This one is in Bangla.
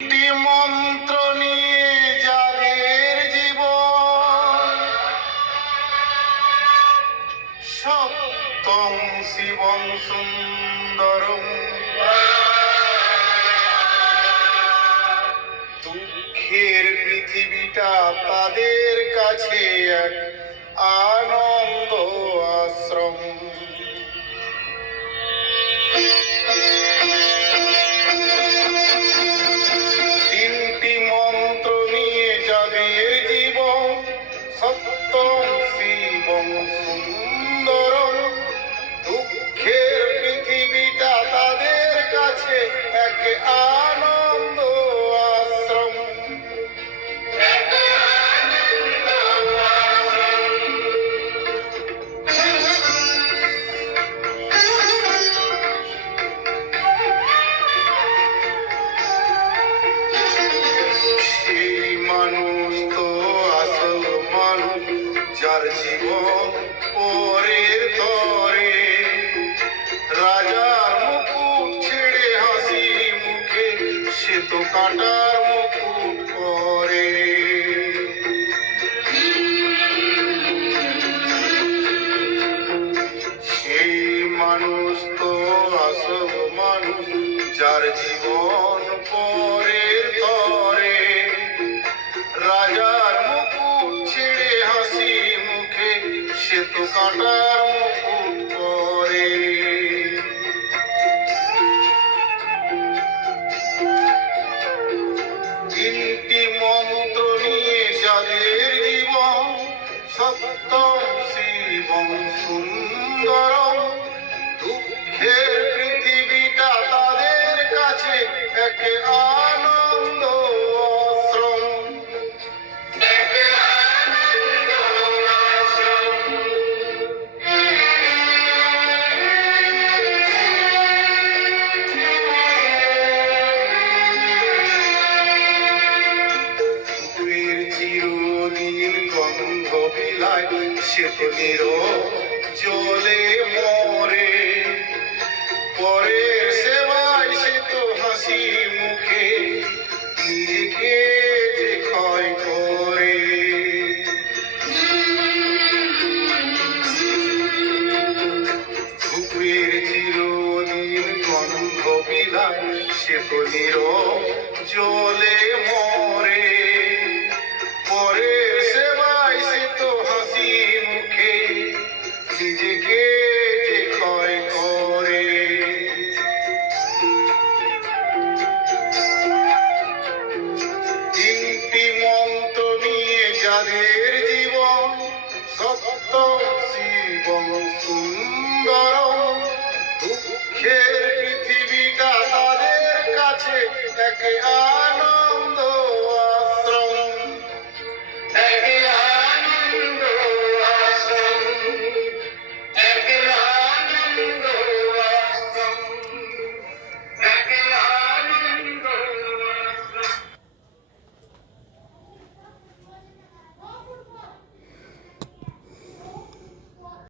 একটি মন্ত্র নিয়ে যাদের জীবন সত্যম শিবম সুন্দরম, দুঃখের পৃথিবীটা তাদের কাছে এক আনন্দ আশ্রম। তিনটি মন্ত্র নিয়ে যাদের জীবন সত্যম শিবম সুন্দরম, দুঃখের পৃথিবীটা তাদের কাছে এক আনন্দ আশ্রম। সেই মানুষ তো আসল মানুষ, যার জীবন পরের তরে, রাজার মুকুট ছেড়ে হাসি মুখে সে তো কাঁটার মুকুট পরে। সেই মানুষ তো আসল মানুষ, যার জীবন পরের তরে, রাজার মুকুট ছেড়ে হাসি মুখে সে তো কাঁটার মুকুট পরে। তিনটি মন্ত্র নিয়ে যাদের জীবন সত্যম শিবম সুন্দরম, দুঃখের পৃথিবীটা তাদের কাছে এক আনন্দ আশ্রম। চিরদিন গন্ধ বিলায় সে তো নীরব জলে মরে, পরের সেবায় সে তো হাসি মুখে নিজেকে যে ক্ষয় করে। ধূপের চিরদিন গন্ধ বিলায় সে তো নীরব জলে মরে, পরের সেবায় সে তো হাসি মুখে নিজেকে যে ক্ষয় করে। তিনটি মন্ত্র নিয়ে যাদের জীবন সত্যম শিবম সুন্দরম, দুঃখের পৃথিবীটা তাদের কাছে এক